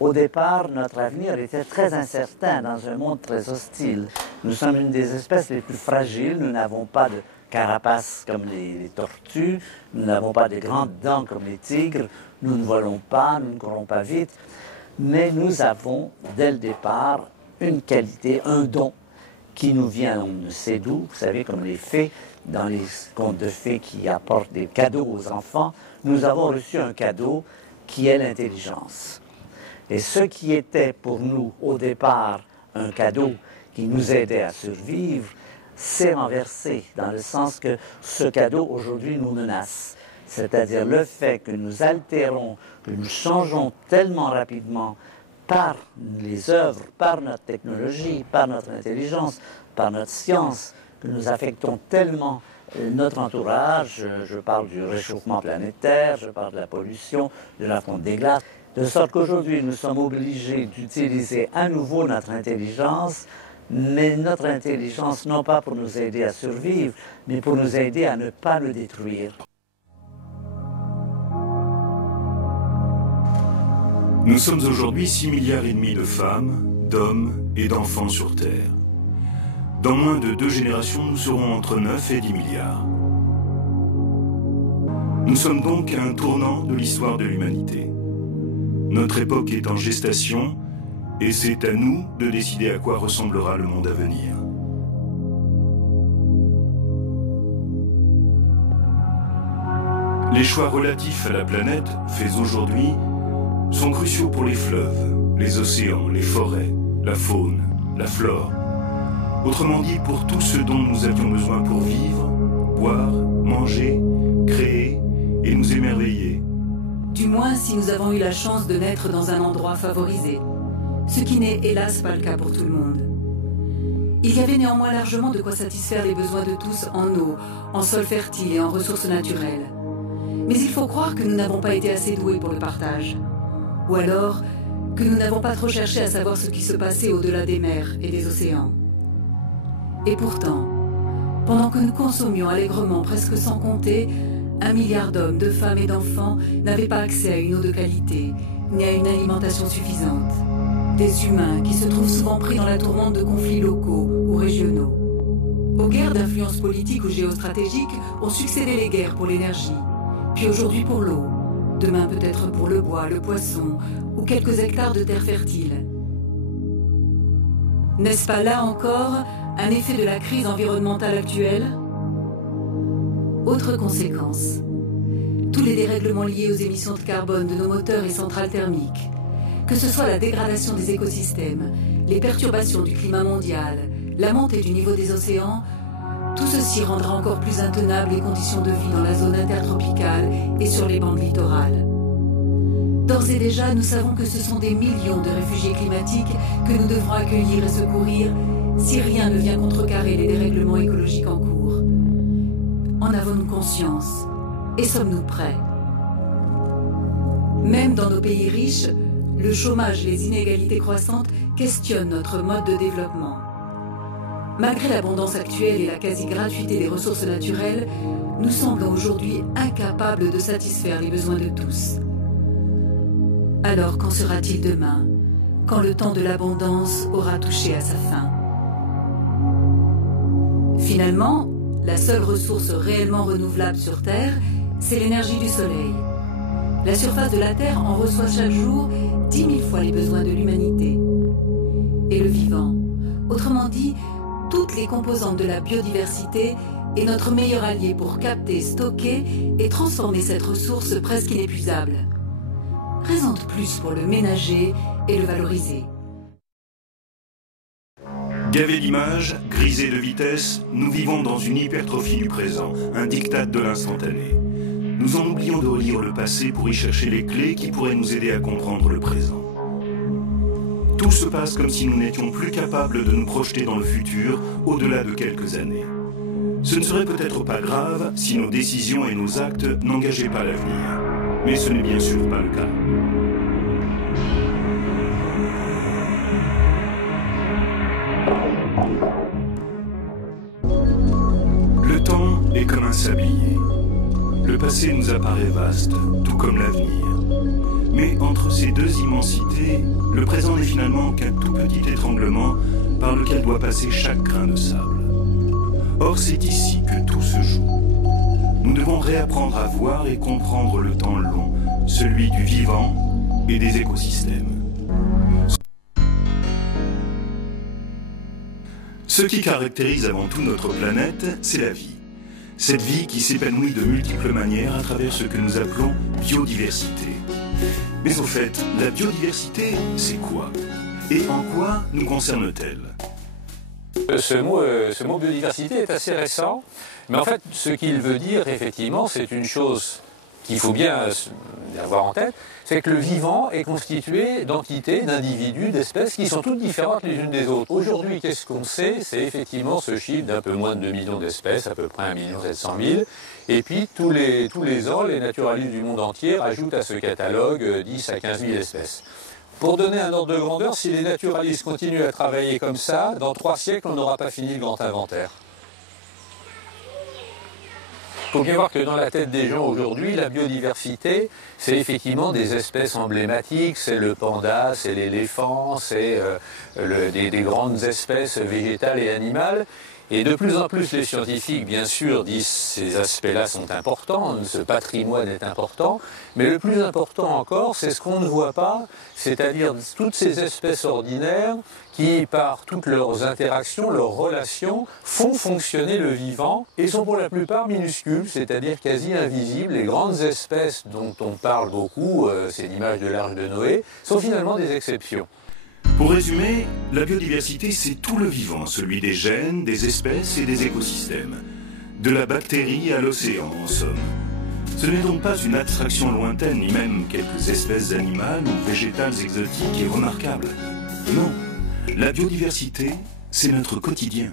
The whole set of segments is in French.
Au départ, notre avenir était très incertain dans un monde très hostile. Nous sommes une des espèces les plus fragiles. Nous n'avons pas de carapace comme les tortues. Nous n'avons pas de grandes dents comme les tigres. Nous ne volons pas, nous ne courons pas vite. Mais nous avons, dès le départ, une qualité, un don qui nous vient, on ne sait d'où. Vous savez, comme les fées, dans les contes de fées qui apportent des cadeaux aux enfants, nous avons reçu un cadeau qui est l'intelligence. Et ce qui était pour nous, au départ, un cadeau qui nous aidait à survivre, s'est renversé, dans le sens que ce cadeau, aujourd'hui, nous menace. C'est-à-dire le fait que nous altérons, que nous changeons tellement rapidement par les œuvres, par notre technologie, par notre intelligence, par notre science, que nous affectons tellement notre entourage. Je parle du réchauffement planétaire, je parle de la pollution, de la fonte des glaces, de sorte qu'aujourd'hui, nous sommes obligés d'utiliser à nouveau notre intelligence, mais notre intelligence non pas pour nous aider à survivre, mais pour nous aider à ne pas le détruire. Nous sommes aujourd'hui 6,5 milliards de femmes, d'hommes et d'enfants sur Terre. Dans moins de 2 générations, nous serons entre 9 et 10 milliards. Nous sommes donc à un tournant de l'histoire de l'humanité. Notre époque est en gestation et c'est à nous de décider à quoi ressemblera le monde à venir. Les choix relatifs à la planète, faits aujourd'hui, sont cruciaux pour les fleuves, les océans, les forêts, la faune, la flore. Autrement dit, pour tout ce dont nous avions besoin pour vivre, boire, manger, créer et nous émerveiller. Du moins si nous avons eu la chance de naître dans un endroit favorisé, ce qui n'est hélas pas le cas pour tout le monde. Il y avait néanmoins largement de quoi satisfaire les besoins de tous en eau, en sol fertile et en ressources naturelles. Mais il faut croire que nous n'avons pas été assez doués pour le partage. Ou alors que nous n'avons pas trop cherché à savoir ce qui se passait au-delà des mers et des océans. Et pourtant, pendant que nous consommions allègrement presque sans compter, 1 milliard d'hommes, de femmes et d'enfants n'avaient pas accès à une eau de qualité, ni à une alimentation suffisante. Des humains qui se trouvent souvent pris dans la tourmente de conflits locaux ou régionaux. Aux guerres d'influence politique ou géostratégique ont succédé les guerres pour l'énergie, puis aujourd'hui pour l'eau, demain peut-être pour le bois, le poisson ou quelques hectares de terre fertile. N'est-ce pas là encore un effet de la crise environnementale actuelle? Autre conséquence, tous les dérèglements liés aux émissions de carbone de nos moteurs et centrales thermiques, que ce soit la dégradation des écosystèmes, les perturbations du climat mondial, la montée du niveau des océans, tout ceci rendra encore plus intenables les conditions de vie dans la zone intertropicale et sur les bandes littorales. D'ores et déjà, nous savons que ce sont des millions de réfugiés climatiques que nous devrons accueillir et secourir si rien ne vient contrecarrer les dérèglements écologiques en cours. En avons-nous conscience? Et sommes-nous prêts? Même dans nos pays riches, le chômage et les inégalités croissantes questionnent notre mode de développement. Malgré l'abondance actuelle et la quasi-gratuité des ressources naturelles, nous semblons aujourd'hui incapables de satisfaire les besoins de tous. Alors qu'en sera-t-il demain, quand le temps de l'abondance aura touché à sa fin? Finalement, la seule ressource réellement renouvelable sur Terre, c'est l'énergie du Soleil. La surface de la Terre en reçoit chaque jour 10 000 fois les besoins de l'humanité. Et le vivant, autrement dit, toutes les composantes de la biodiversité, est notre meilleur allié pour capter, stocker et transformer cette ressource presque inépuisable. Raison de plus pour le ménager et le valoriser. Gavés d'images, grisés de vitesse, nous vivons dans une hypertrophie du présent, un diktat de l'instantané. Nous en oublions de relire le passé pour y chercher les clés qui pourraient nous aider à comprendre le présent. Tout se passe comme si nous n'étions plus capables de nous projeter dans le futur au-delà de quelques années. Ce ne serait peut-être pas grave si nos décisions et nos actes n'engageaient pas l'avenir. Mais ce n'est bien sûr pas le cas. Le temps est comme un sablier. Le passé nous apparaît vaste, tout comme l'avenir. Mais entre ces deux immensités, le présent n'est finalement qu'un tout petit étranglement par lequel doit passer chaque grain de sable. Or, c'est ici que tout se joue. Nous devons réapprendre à voir et comprendre le temps long, celui du vivant et des écosystèmes. Ce qui caractérise avant tout notre planète, c'est la vie. Cette vie qui s'épanouit de multiples manières à travers ce que nous appelons biodiversité. Mais au fait, la biodiversité, c'est quoi? Et en quoi nous concerne-t-elle? Ce mot biodiversité est assez récent, mais en fait, ce qu'il veut dire, effectivement, c'est une chose qu'il faut bien avoir en tête, c'est que le vivant est constitué d'entités, d'individus, d'espèces qui sont toutes différentes les unes des autres. Aujourd'hui, qu'est-ce qu'on sait? C'est effectivement ce chiffre d'un peu moins de 2 millions d'espèces, à peu près 1 700 000. Et puis, tous les ans, les naturalistes du monde entier rajoutent à ce catalogue 10 à 15 000 espèces. Pour donner un ordre de grandeur, si les naturalistes continuent à travailler comme ça, dans 3 siècles, on n'aura pas fini le grand inventaire. Il faut bien voir que dans la tête des gens aujourd'hui, la biodiversité, c'est effectivement des espèces emblématiques, c'est le panda, c'est l'éléphant, c'est des grandes espèces végétales et animales. Et de plus en plus, les scientifiques, bien sûr, disent que ces aspects-là sont importants, ce patrimoine est important, mais le plus important encore, c'est ce qu'on ne voit pas, c'est-à-dire toutes ces espèces ordinaires qui, par toutes leurs interactions, leurs relations, font fonctionner le vivant et sont pour la plupart minuscules, c'est-à-dire quasi invisibles. Les grandes espèces dont on parle beaucoup, c'est l'image de l'Arche de Noé, sont finalement des exceptions. Pour résumer, la biodiversité, c'est tout le vivant, celui des gènes, des espèces et des écosystèmes. De la bactérie à l'océan, en somme. Ce n'est donc pas une abstraction lointaine, ni même quelques espèces animales ou végétales exotiques et remarquables. Non, la biodiversité, c'est notre quotidien.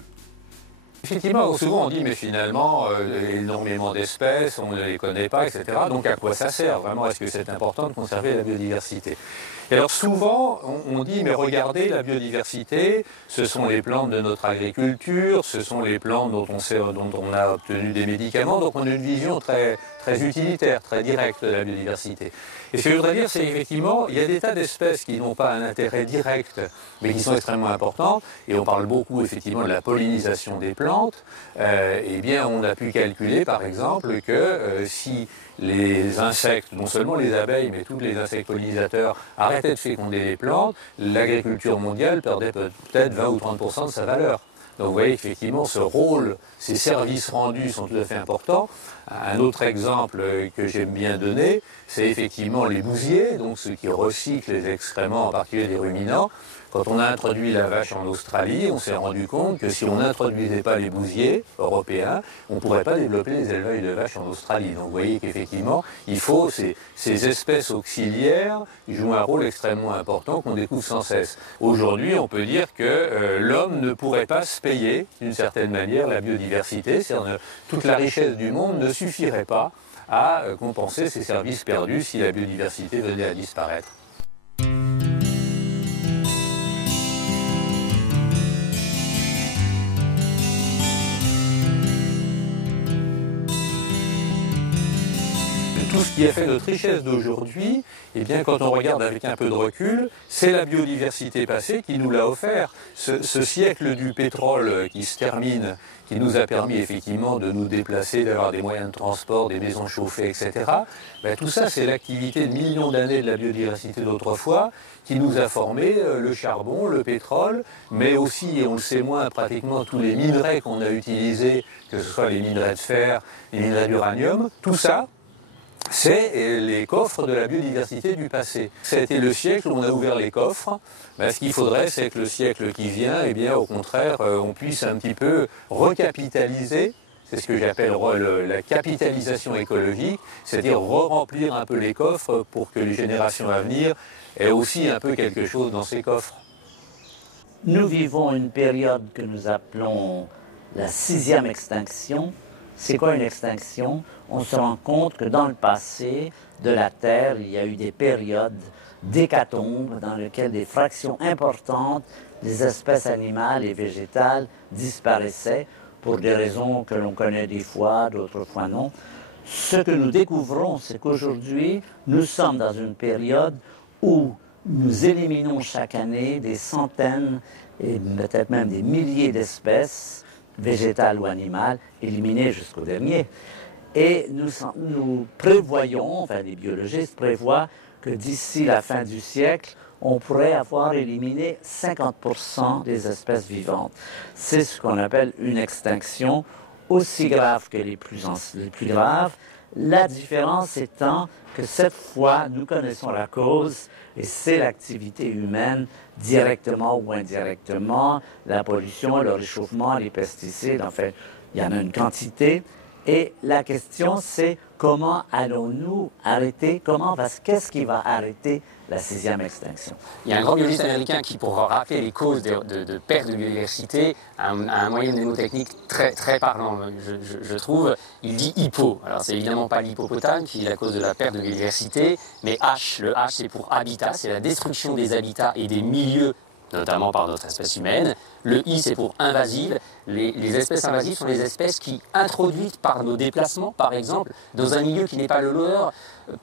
Effectivement, souvent on dit, mais finalement, énormément d'espèces, on ne les connaît pas, etc. Donc à quoi ça sert? Vraiment, est-ce que c'est important de conserver la biodiversité? Et alors souvent, on dit, mais regardez, la biodiversité, ce sont les plantes de notre agriculture, ce sont les plantes dont on a obtenu des médicaments, donc on a une vision très utilitaire, très directe de la biodiversité. Et ce que je voudrais dire, c'est effectivement, il y a des tas d'espèces qui n'ont pas un intérêt direct, mais qui sont extrêmement importantes, et on parle beaucoup effectivement de la pollinisation des plantes. Eh bien, on a pu calculer, par exemple, que si les insectes, non seulement les abeilles, mais tous les insectes pollinisateurs arrêtaient de féconder les plantes, l'agriculture mondiale perdait peut-être 20 ou 30% de sa valeur. Donc vous voyez effectivement ce rôle, ces services rendus sont tout à fait importants. Un autre exemple que j'aime bien donner, c'est effectivement les bousiers, donc ceux qui recyclent les excréments, en particulier des ruminants. Quand on a introduit la vache en Australie, on s'est rendu compte que si on n'introduisait pas les bousiers européens, on ne pourrait pas développer les élevages de vaches en Australie. Donc vous voyez qu'effectivement, il faut ces espèces auxiliaires qui jouent un rôle extrêmement important qu'on découvre sans cesse. Aujourd'hui, on peut dire que l'homme ne pourrait pas se payer, d'une certaine manière, la biodiversité. C'est-à-dire toute la richesse du monde ne suffirait pas à compenser ces services perdus si la biodiversité venait à disparaître. Tout ce qui a fait notre richesse d'aujourd'hui, eh bien, quand on regarde avec un peu de recul, c'est la biodiversité passée qui nous l'a offert. Ce siècle du pétrole qui se termine, qui nous a permis effectivement de nous déplacer, d'avoir des moyens de transport, des maisons chauffées, etc. Ben, tout ça, c'est l'activité de millions d'années de la biodiversité d'autrefois qui nous a formé le charbon, le pétrole, mais aussi, et on le sait moins, pratiquement tous les minerais qu'on a utilisés, que ce soit les minerais de fer, les minerais d'uranium, tout ça, c'est les coffres de la biodiversité du passé. Ça a été le siècle où on a ouvert les coffres. Ben, ce qu'il faudrait, c'est que le siècle qui vient, eh bien, au contraire, on puisse un petit peu recapitaliser. C'est ce que j'appelle la capitalisation écologique, c'est-à-dire re-remplir un peu les coffres pour que les générations à venir aient aussi un peu quelque chose dans ces coffres. Nous vivons une période que nous appelons la 6e extinction. C'est quoi une extinction? On se rend compte que dans le passé de la Terre, il y a eu des périodes d'hécatombe dans lesquelles des fractions importantes des espèces animales et végétales disparaissaient pour des raisons que l'on connaît des fois, d'autres fois non. Ce que nous découvrons, c'est qu'aujourd'hui, nous sommes dans une période où nous éliminons chaque année des centaines et peut-être même des milliers d'espèces, végétales ou animales, éliminées jusqu'au dernier. Et nous prévoyons, enfin les biologistes prévoient que d'ici la fin du siècle, on pourrait avoir éliminé 50% des espèces vivantes. C'est ce qu'on appelle une extinction aussi grave que les plus graves. La différence étant que cette fois, nous connaissons la cause et c'est l'activité humaine, directement ou indirectement, la pollution, le réchauffement, les pesticides, en fait, il y en a une quantité. Et la question, c'est comment allons-nous arrêter, qu'est-ce qui va arrêter la 6e extinction? Il y a un grand biologiste américain qui, pour rappeler les causes de perte de biodiversité, a un moyen mnémotechnique très parlant, je trouve. Il dit hippo. Alors, c'est évidemment pas l'hippopotame qui est la cause de la perte de biodiversité, mais H. Le H, c'est pour habitat, c'est la destruction des habitats et des milieux, notamment par notre espèce humaine. Le I, c'est pour invasive. Les espèces invasives sont les espèces qui, introduites par nos déplacements, par exemple, dans un milieu qui n'est pas le leur,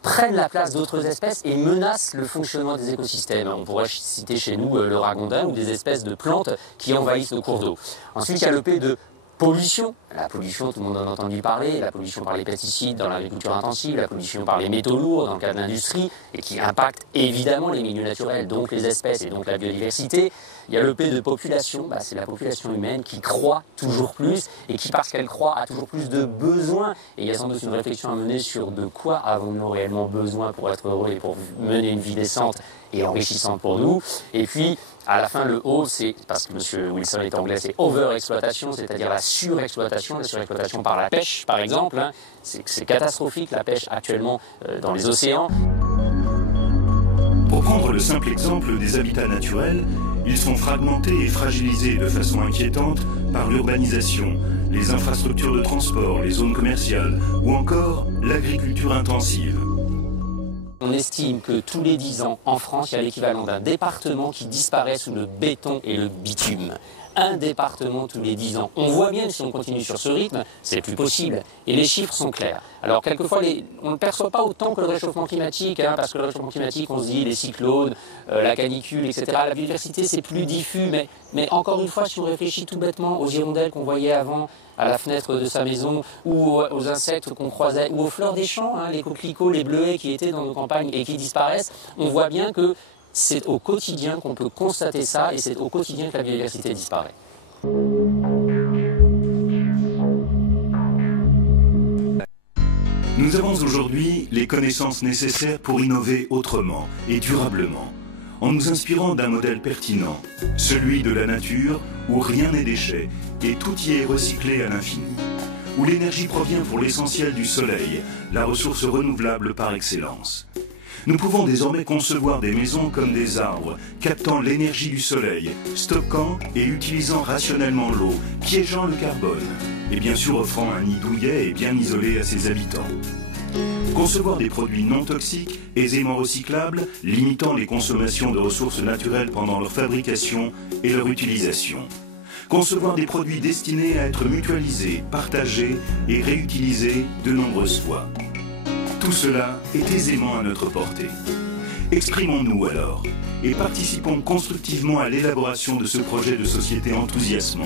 prennent la place d'autres espèces et menacent le fonctionnement des écosystèmes. On pourrait citer chez nous le ragondin ou des espèces de plantes qui envahissent nos cours d'eau. Ensuite, il y a le P de pollution. La pollution, tout le monde en a entendu parler, la pollution par les pesticides dans l'agriculture intensive, la pollution par les métaux lourds dans le cadre de l'industrie, et qui impacte évidemment les milieux naturels, donc les espèces et donc la biodiversité. Il y a le P de population, c'est la population humaine qui croît toujours plus, et qui, parce qu'elle croît, a toujours plus de besoins. Et il y a sans doute une réflexion à mener sur de quoi avons-nous réellement besoin pour être heureux et pour mener une vie décente et enrichissante pour nous. Et puis, à la fin, le O, c'est, parce que M. Wilson est anglais, c'est over-exploitation, c'est-à-dire la surexploitation par la pêche, par exemple. C'est catastrophique, la pêche actuellement dans les océans. Pour prendre le simple exemple des habitats naturels, ils sont fragmentés et fragilisés de façon inquiétante par l'urbanisation, les infrastructures de transport, les zones commerciales ou encore l'agriculture intensive. On estime que tous les 10 ans, en France, il y a l'équivalent d'un département qui disparaît sous le béton et le bitume. Un département tous les 10 ans. On voit bien que si on continue sur ce rythme, c'est plus possible. Et les chiffres sont clairs. Alors, quelquefois, on ne perçoit pas autant que le réchauffement climatique, parce que le réchauffement climatique, on se dit les cyclones, la canicule, etc. La biodiversité, c'est plus diffus. Mais encore une fois, si on réfléchit tout bêtement aux hirondelles qu'on voyait avant à la fenêtre de sa maison, ou aux insectes qu'on croisait, ou aux fleurs des champs, les coquelicots, les bleuets qui étaient dans nos campagnes et qui disparaissent, on voit bien que c'est au quotidien qu'on peut constater ça et c'est au quotidien que la biodiversité disparaît. Nous avons aujourd'hui les connaissances nécessaires pour innover autrement et durablement, en nous inspirant d'un modèle pertinent, celui de la nature où rien n'est déchet et tout y est recyclé à l'infini, où l'énergie provient pour l'essentiel du soleil, la ressource renouvelable par excellence. Nous pouvons désormais concevoir des maisons comme des arbres, captant l'énergie du soleil, stockant et utilisant rationnellement l'eau, piégeant le carbone, et bien sûr offrant un nid douillet et bien isolé à ses habitants. Concevoir des produits non toxiques, aisément recyclables, limitant les consommations de ressources naturelles pendant leur fabrication et leur utilisation. Concevoir des produits destinés à être mutualisés, partagés et réutilisés de nombreuses fois. Tout cela est aisément à notre portée. Exprimons-nous alors et participons constructivement à l'élaboration de ce projet de société enthousiasmant.